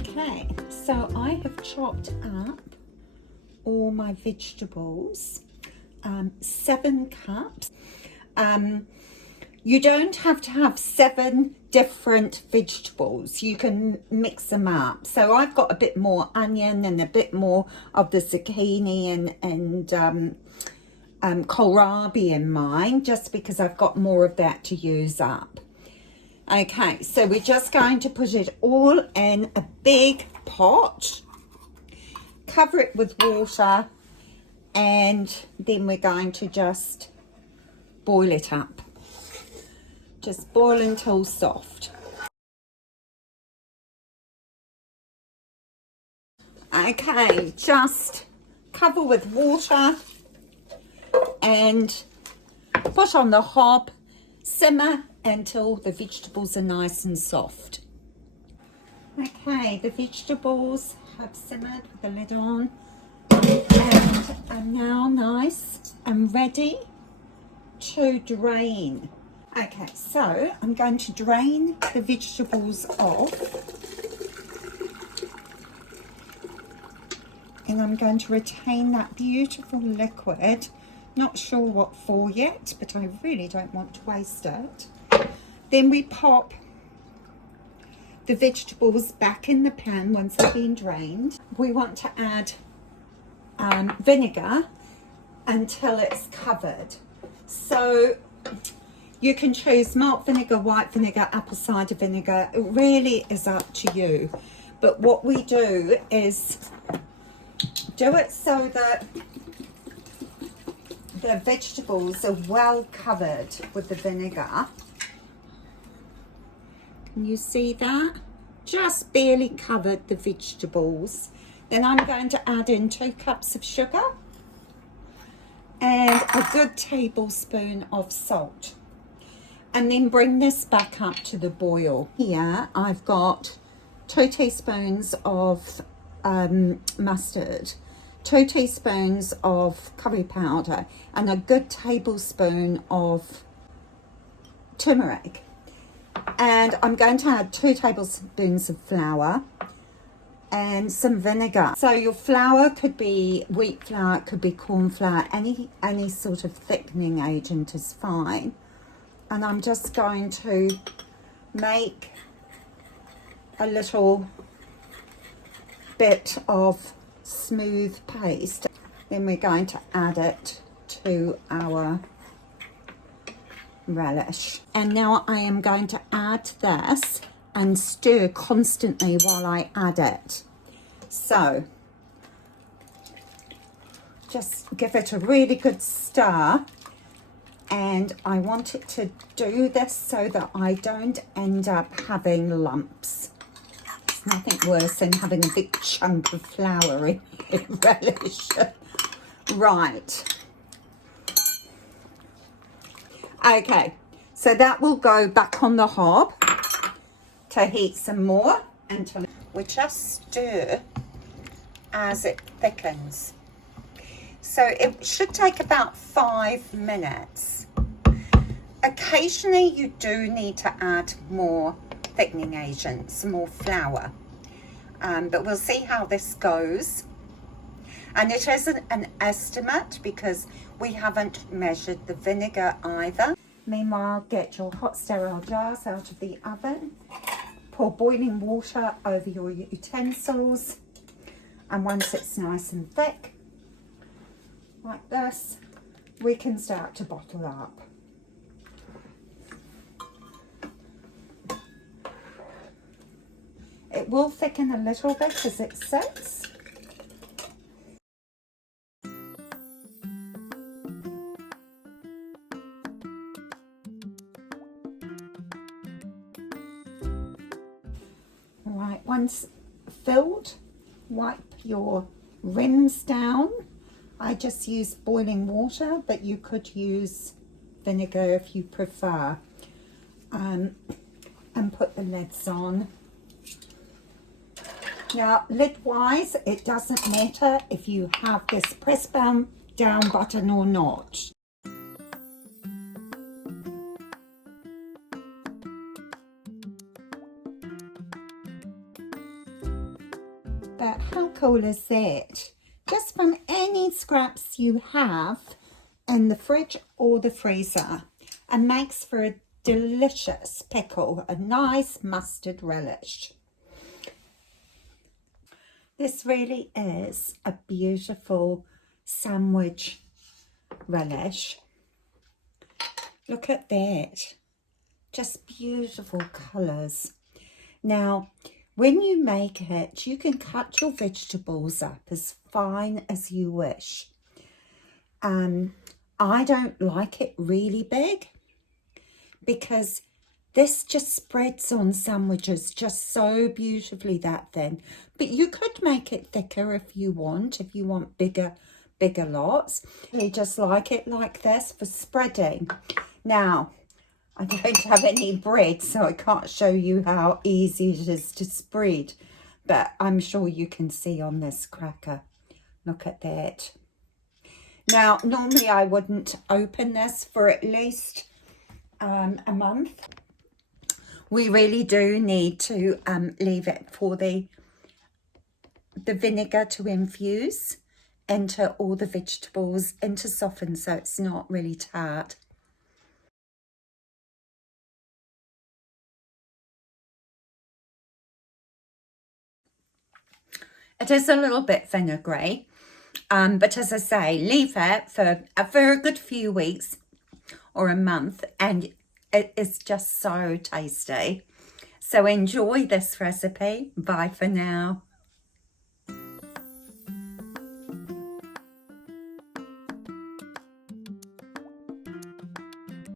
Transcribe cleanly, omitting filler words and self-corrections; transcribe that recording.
Okay, so I have chopped up all my vegetables, 7 cups. You don't have to have 7 different vegetables. You can mix them up. So I've got a bit more onion and a bit more of the zucchini and kohlrabi in mine, just because I've got more of that to use up. Okay, so we're just going to put it all in a big pot, cover it with water, and then we're going to just boil it up. Just boil until soft. Okay, just cover with water and put on the hob, simmer until the vegetables are nice and soft. Okay, the vegetables have simmered with the lid on and are now nice and ready to drain. Okay, so I'm going to drain the vegetables off, and I'm going to retain that beautiful liquid. Not sure what for yet, but I really don't want to waste it. Then we pop the vegetables back in the pan once they've been drained. We want to add vinegar until it's covered. So you can choose malt vinegar, white vinegar, apple cider vinegar. It really is up to you. But what we do is do it so that the vegetables are well covered with the vinegar. Can you see that? Just barely covered the vegetables. Then I'm going to add in 2 cups of sugar and a good tablespoon of salt. And then bring this back up to the boil. Here I've got 2 teaspoons of mustard, 2 teaspoons of curry powder, and a good tablespoon of turmeric. And I'm going to add 2 tablespoons of flour and some vinegar. So your flour could be wheat flour, it could be corn flour, any sort of thickening agent is fine. And I'm just going to make a little bit of smooth paste. Then we're going to add it to our relish. And now I am going to add this and stir constantly while I add it. So just give it a really good stir, and I want it to do this so that I don't end up having lumps. There's nothing worse than having a big chunk of flour in relish. Right. Okay, so that will go back on the hob to heat some more until we just stir as it thickens. So it should take about 5 minutes. Occasionally you do need to add more thickening agents, more flour, but we'll see how this goes. And it isn't an estimate because we haven't measured the vinegar either. Meanwhile, get your hot sterile jars out of the oven, pour boiling water over your utensils, and once it's nice and thick like this, we can start to bottle up. It will thicken a little bit as it sits. Right, once filled, wipe your rims down. I just use boiling water, but you could use vinegar if you prefer. And put the lids on. Now, lid-wise, it doesn't matter if you have this press down button or not. cool is that? Just from any scraps you have in the fridge or the freezer, and makes for a delicious pickle, a nice mustard relish. This really is a beautiful sandwich relish. Look at that, just beautiful colours. Now, when you make it, you can cut your vegetables up as fine as you wish. I don't like it really big because this just spreads on sandwiches just so beautifully that thin. But you could make it thicker if you want bigger lots. You just like it like this for spreading. Now, I don't have any bread, so I can't show you how easy it is to spread, but I'm sure you can see on this cracker. Look at that. Now, normally I wouldn't open this for at least a month. We really do need to leave it for the vinegar to infuse into all the vegetables and to soften so it's not really tart. It is a little bit vinegary, but as I say, leave it for a good few weeks or a month, and it is just so tasty. So enjoy this recipe. Bye for now.